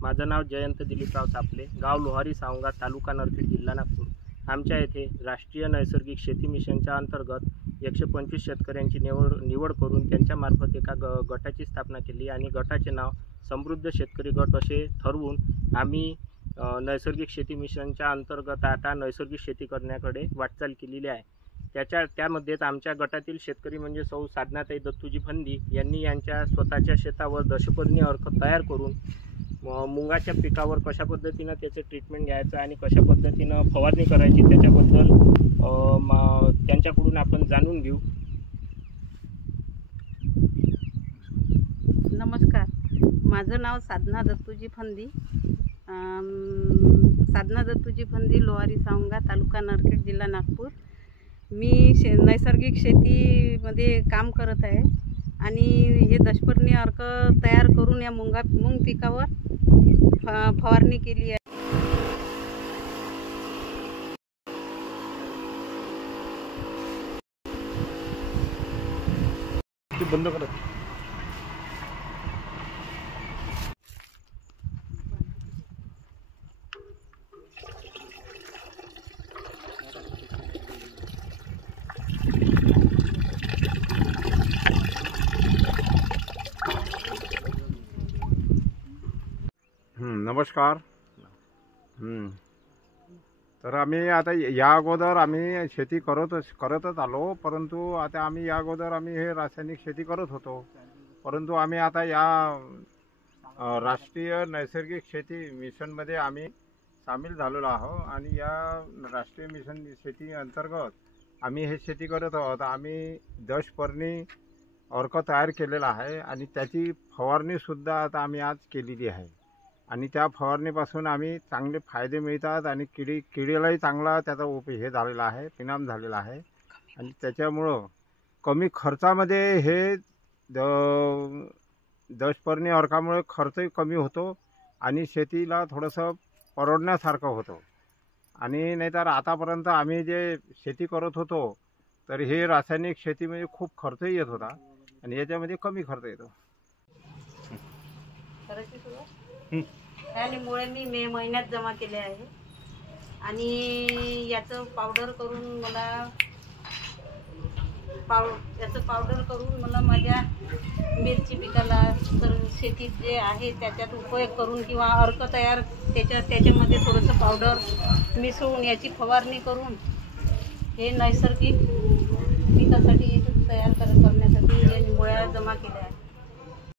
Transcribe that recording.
माझं नाव जयंत दिलीपराव तापले, गाव लोहारी सावंगा, तालुका नरखेड, जिल्हा नागपूर। आमच्या येथे राष्ट्रीय नैसर्गिक शेती मिशनच्या अंतर्गत 125 शेतकऱ्यांची निवड करून त्यांच्यामार्फत एका गटाची स्थापना केली आणि गटाचे नाव समृद्ध शेतकरी गट असे ठरवून आम्ही नैसर्गिक शेती मिशनच्या अंतर्गत आता नैसर्गिक शेती करण्याकडे वाटचाल केलेली आहे। त्यामध्येच आमच्या गटातील शेतकरी म्हणजे सौ साधनाताई दत्तूजी फंदी यांनी यांच्या स्वतःच्या शेतावर दशपर्णी अर्क तयार करून मुंगाच्या पिकावर कशा पद्धतीनं त्याचे ट्रीटमेंट घ्यायचं आणि कशा पद्धतीनं फवारणी करायची त्याच्याबद्दल त्यांच्याकडून आपण जाणून घेऊ। नमस्कार, माझं नाव साधना दत्तूजी फंदी, लोहारी सावंगा, तालुका नरखेड, जिल्हा नागपूर। मी नैसर्गिक शेतीमध्ये काम करत आहे आणि हे दशपर्णी अर्क तयार करून या मूग पिकावर फवारणी केली आहे। बंद करा। नमस्कार। तर आम्ही आता या अगोदर आम्ही शेती करतच आलो, परंतु आता आम्ही या अगोदर आम्ही हे रासायनिक शेती करत होतो, परंतु आम्ही आता या राष्ट्रीय नैसर्गिक शेती मिशनमध्ये आम्ही सामील झालेलो आहोत आणि या राष्ट्रीय मिशन शेती अंतर्गत आम्ही हे शेती करत आहोत। आम्ही दशपर्णी अर्क तयार केलेला आहे आणि त्याची फवारणीसुद्धा आता आम्ही आज केलेली आहे आणि त्या फवारणीपासून आम्ही चांगले फायदे मिळतात आणि किडीलाही चांगला त्याचा हे झालेला आहे, परिणाम झालेला आहे आणि त्याच्यामुळं कमी खर्चामध्ये हे दशपर्णी अर्कामुळे खर्चही कमी होतो आणि शेतीला थोडंसं परवडण्यासारखं होतं। आणि नाहीतर आतापर्यंत आम्ही जे शेती करत होतो तर हे रासायनिक शेतीमध्ये खूप खर्चही येत होता आणि याच्यामध्ये कमी खर्च येतो। आणि मुळे मी मे महिन्यात जमा केले आहे आणि याचं पावडर करून मला माझ्या मिरची पिकाला तर शेतीत जे आहे त्याच्यात उपयोग करून किंवा अर्क तयार त्याच्यामध्ये थोडंसं पावडर मिसळून याची फवारणी करून हे नैसर्गिक पिकासाठी तयार करण्यासाठी या निंबोळ्या जमा केल्या आहे।